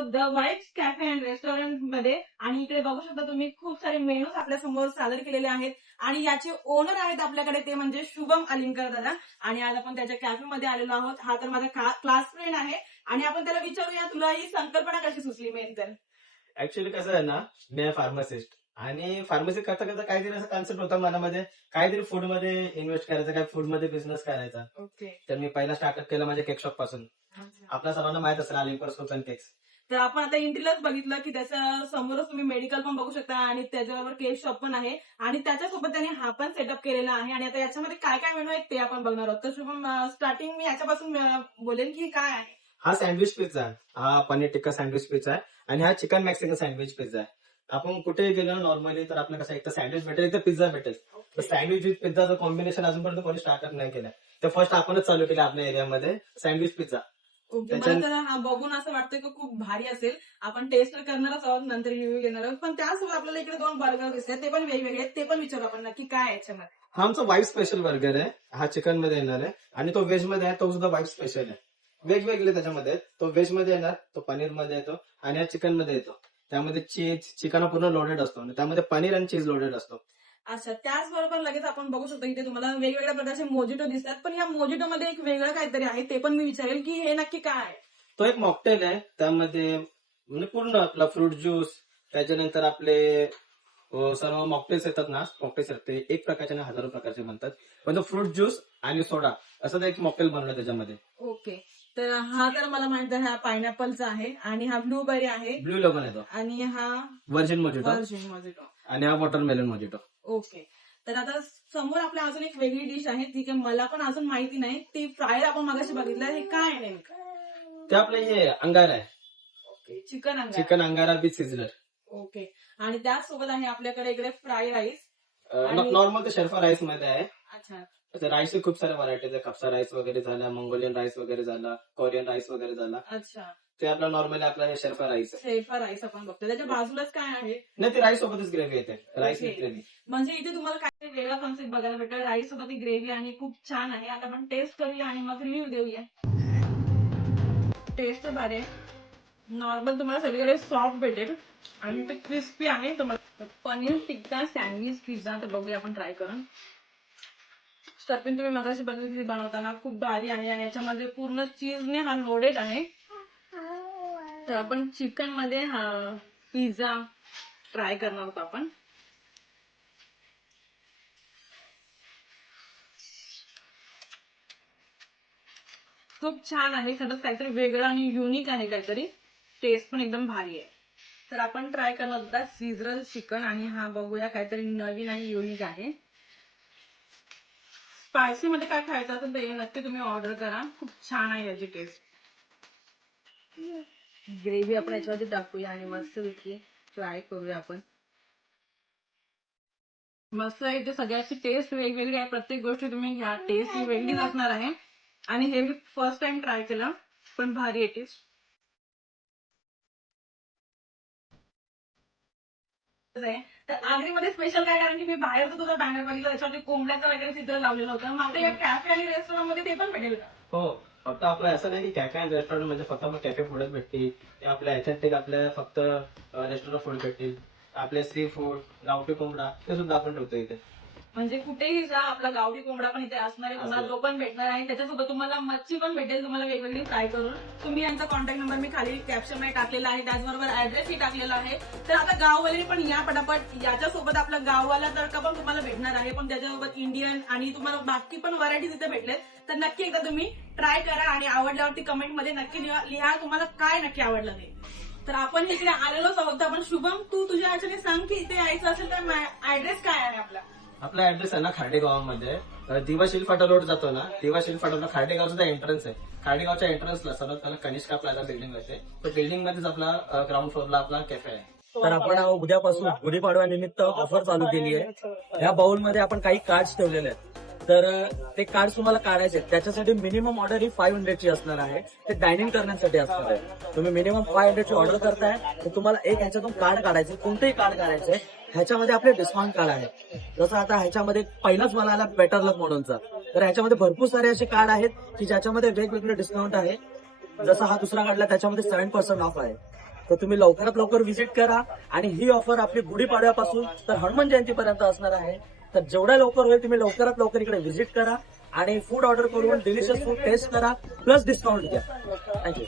आहोत the vibes cafe and restaurant मध्ये आणि इकडे बघू शकता तुम्ही खूप सारे मेनूज आपल्या समोर सादर केलेले आहेत आणि याचे ओनर आहेत आपल्याकडे ते म्हणजे शुभम अलिंकर दादा. आणि आज आपण त्याच्या कॅफे मध्ये आलेलो आहोत. हा तर माझा क्लास फ्रेंड आहे आणि आपण त्याला विचारूया तुला ही संकल्पना कशी सुचली मेन तर. ऍक्च्युली कसं आहे ना, मी आहे फार्मासिस्ट आणि फार्मसी करता करता काहीतरी असा कॉन्सेप्ट होता मनामध्ये, काहीतरी फूड मध्ये इन्व्हेस्ट करायचा, काय फूड मध्ये बिझनेस करायचा. ओके. तर मी पहिला स्टार्टअप केला माझ्या केक शॉप पासून. आपल्या सर्वांना माहित असेल अलिंकर सोप्स अँड केक्स. तर आपण आता इंटिरियरच बघितलं की त्याच्या समोरच तुम्ही मेडिकल पण बघू शकता आणि त्याच्याबरोबर केक शॉप पण आहे आणि त्याच्यासोबत त्याने हा पण सेटअप केलेला आहे. आणि आता याच्यामध्ये काय काय मेनू आहेत ते आपण बघणार आहोत. तर शुभम, स्टार्टिंग मी याच्यापासून बोलेन की काय आहे. हा सँडविच पिझ्झा आहे, हा पनीर टिक्का सँडविच पिझ्झा आहे आणि हा चिकन मॅक्सिकन सँडविच पिझ्झा आहे. आपण कुठेही गेलो नॉर्मली तर आपल्याला कसं एक तर सँडविच भेटेल, एक तर पिझ्झा भेटेल. तर सँडविच विथ पिझ्झाचं कॉम्बिनेशन अजूनपर्यंत कोणी स्टार्टअप नाही केलं. तर फर्स्ट आपणच चालू केलं आपल्या एरियामध्ये सँडविच पिझ्झा. ओके. मला तर हा बघून असं वाटतं की खूप भारी असेल. आपण टेस्ट तर करणारच आहोत, नंतर रिव्ह्यू घेणार आहोत. पण त्यासोबत आपल्याला इकडे 2 बर्गर दिसतात, ते पण वेगवेगळे आहेत. ते पण विचारू आपण नक्की काय आहे याच्यामध्ये. हा आमचा वाईफ स्पेशल बर्गर आहे. हा चिकन मध्ये येणार आहे आणि तो व्हेज मध्ये आहे, तो सुद्धा वाईफ स्पेशल आहे. वेगवेगळे त्याच्यामध्ये आहेत. तो व्हेज मध्ये येणार, तो पनीर मध्ये येतो आणि हा चिकन मध्ये येतो. त्यामध्ये चीज, चिकन पूर्ण लोडेड असतो आणि त्यामध्ये पनीर आणि चीज लोडेड असतो. अच्छा, त्याचबरोबर लगेच आपण बघू शकतो इथे तुम्हाला वेगवेगळ्या प्रकारचे मोजिटो दिसतात. पण या मोजिटो मध्ये एक वेगळं काहीतरी आहे, ते पण मी विचारेल की हे नक्की काय आहे. तो एक मॉकटेल आहे. त्यामध्ये म्हणजे पूर्ण आपला फ्रूट ज्यूस, त्याच्यानंतर आपले सर्व मॉकटेल्स येतात ना, मॉकटेल्स आहेत ते एक प्रकारचे ना हजारो प्रकारचे बनतात. पण तो फ्रूट ज्यूस आणि सोडा असं एक मॉकटेल बनवलं त्याच्यामध्ये. ओके. तर हा तर मला माहित आहे, हा पायनॅपलचा आहे आणि हा ब्लूबेरी आहे ब्लू लेमन येतो आणि हा व्हर्जिन मोजिटो व्हर्जिन मोजिटो. आणि हा वॉटरमेलन मोजिटो. ओके. तर आता समोर आपल्या अजून एक वेगळी डिश आहे, ती काही मला पण अजून माहिती नाही. ती फ्राईड आपण मगाशी बघितलं, हे काय आहे नेमकं. ते आपलं हे अंगारा आहे, ओके. चिकन अंगारा. चिकन अंगारा विथ सिझलर. ओके. आणि त्याचसोबत आहे आपल्याकडे इकडे फ्राईड राईस. नॉर्मल ते शेरफा राईस मध्ये आहे. अच्छा. राईसचे खूप सारे व्हरायटीज आहे. कप्सा राईस वगैरे झाला, मंगोलियन राईस वगैरे झाला, कोरियन राईस वगैरे झाला. अच्छा. ते आपला नॉर्मली आपला हे शेरफा राईस आहे. शेफा राईस आपण बघतो, त्याच्या बाजूलाच काय आहे. नाही, ते राईस सोबतच ग्रेव्ही येते, राईस विथ ओके. ग्रेव्ही. म्हणजे इथे तुम्हाला काय वेगळा कॉन्सेप्ट बघायला भेटेल. राईस सोबत ग्रेव्ही आणि खूप छान आहे. आता आपण टेस्ट करूया आणि मग रिव्ह्यू देऊया. टेस्ट तर भारी आहे. नॉर्मल तुम्हाला सगळीकडे सॉफ्ट भेटेल आणि ते क्रिस्पी आहे. तुम्हाला पनीर टिक्का सँडविच पिझ्झा तर बघूया आपण ट्राय करून. स्टफिंग तुम्ही मगाशी बघितली बनवताना खूप भारी आहे आणि याच्यामध्ये पूर्ण चीजने हा लोडेड आहे. तर आपण चिकन मध्ये हा पिझ्झा ट्राय करणार आहोत आपण. खूप छान आहे, खरंच काहीतरी वेगळं आणि युनिक आहे काहीतरी. टेस्ट पण एकदम भारी आहे. तर आपण ट्राय करणार होता सीझरल चिकन आणि हा बघूया काहीतरी नवीन आणि युनिक आहे. स्पायसी मध्ये काय खायचं असेल तर हे नक्की तुम्ही ऑर्डर करा, खूप छान आहे याची टेस्ट. ग्रेव्ही आपण याच्यामध्ये टाकूया आणि मस्त फ्राय करूया आपण. मस्त आहे. इथे सगळ्याची टेस्ट वेगवेगळी आहे. प्रत्येक गोष्टी तुम्ही घ्या, टेस्ट ही वेगळीच असणार आहे. आणि हे मी फर्स्ट टाइम ट्राय केलं, पण भारी आहे टेस्ट. तर आगरीमध्ये स्पेशल काय, कारण की मी बाहेरचं तुझा बॅनर बघितलं त्याच्यावरती कोंबड्याचं वगैरे चित्र लावलेलं होतं. मग आता या कॅफे आणि रेस्टॉरंट मध्ये ते पण भेटेल का. हो, फक्त आपलं असं नाही की कॅफे अँड रेस्टॉरंट म्हणजे फक्त मग कॅफे फूडच भेटतील. ते आपल्या ह्याच्यात आपल्या फक्त रेस्टॉरंट फूड भेटतील. आपले सी फूड, गावठी कोंबडा ते सुद्धा आपण ठेवतो इथे. म्हणजे कुठेही जा, आपला गावठी कोंबडा पण इथे असणार आहे, तुम्हाला तो पण भेटणार आहे. त्याच्यासोबत तुम्हाला मच्छी पण भेटेल, तुम्हाला वेगवेगळी फ्राय करून. तुम्ही यांचा कॉन्टॅक्ट नंबर मी खाली कॅप्शन मध्ये टाकलेला आहे, त्याचबरोबर ऍड्रेसही टाकलेला आहे. तर आता गाववाले पण या पटापट. याच्यासोबत आपला गाववाला तडका पण तुम्हाला भेटणार आहे, पण त्याच्यासोबत इंडियन आणि तुम्हाला बाकी पण व्हरायटीज इथे भेटलेत. तर नक्की एकदा तुम्ही ट्राय करा आणि आवडल्यावरती कमेंट मध्ये नक्की लिहा तुम्हाला काय नक्की आवडलं ते. तर आपण इकडे आलेलोच आहोत. आपण शुभम, तू तुझ्या ह्याच्याने सांग की इथे यायचं असेल तर ऍड्रेस काय आहे आपला. आपला ऍड्रेस आहे ना खार्डेगावामध्ये, दिवा शिलफाटा रोड जातो ना, दिवा शिलफाटा खार्डेगावचा एंट्रन्स आहे. खार्डेगावच्या एंट्रन्सला सर्वात पहिला कनिष्का प्लाझा बिल्डिंग आहे. तो बिल्डिंग मध्येच आपला ग्राउंड फ्लोअरला आपला कॅफे आहे. तर आपण उद्यापासून गुढीपाडव्या निमित्त ऑफर चालू केली आहे. या बाउल मध्ये आपण काही कार्ड्स ठेवलेले आहेत. तर ते कार्ड तुम्हाला काढायचे आहेत. त्याच्यासाठी मिनिमम ऑर्डर ही 500 ची असणार आहे. ते डायनिंग करण्यासाठी असणार आहे. तुम्ही मिनिमम 500 ची ऑर्डर करताय तर तुम्हाला एक ह्याच्यातून कार्ड काढायचं, कोणतंही कार्ड काढायचंय. ह्याच्यामध्ये आपले डिस्काउंट कार्ड आहे. जसं आता ह्याच्यामध्ये पहिलाच मला आला बेटर लक म्हणूनचा. तर ह्याच्यामध्ये भरपूर सारे असे कार्ड आहेत की ज्याच्यामध्ये वेगवेगळे डिस्काउंट आहे. जसं हा दुसरा काढला त्याच्यामध्ये 7% ऑफ आहे. तर तुम्ही लवकरात लवकर व्हिजिट करा. आणि ही ऑफर आपली गुढीपाडव्यापासून तर हनुमान जयंतीपर्यंत असणार आहे. तर जेवढ्या लवकर होईल तुम्ही लवकरात लवकर इकडे व्हिजिट करा आणि फूड ऑर्डर करून डिलिशियस फूड टेस्ट करा प्लस डिस्काउंट घ्या. थँक्यू.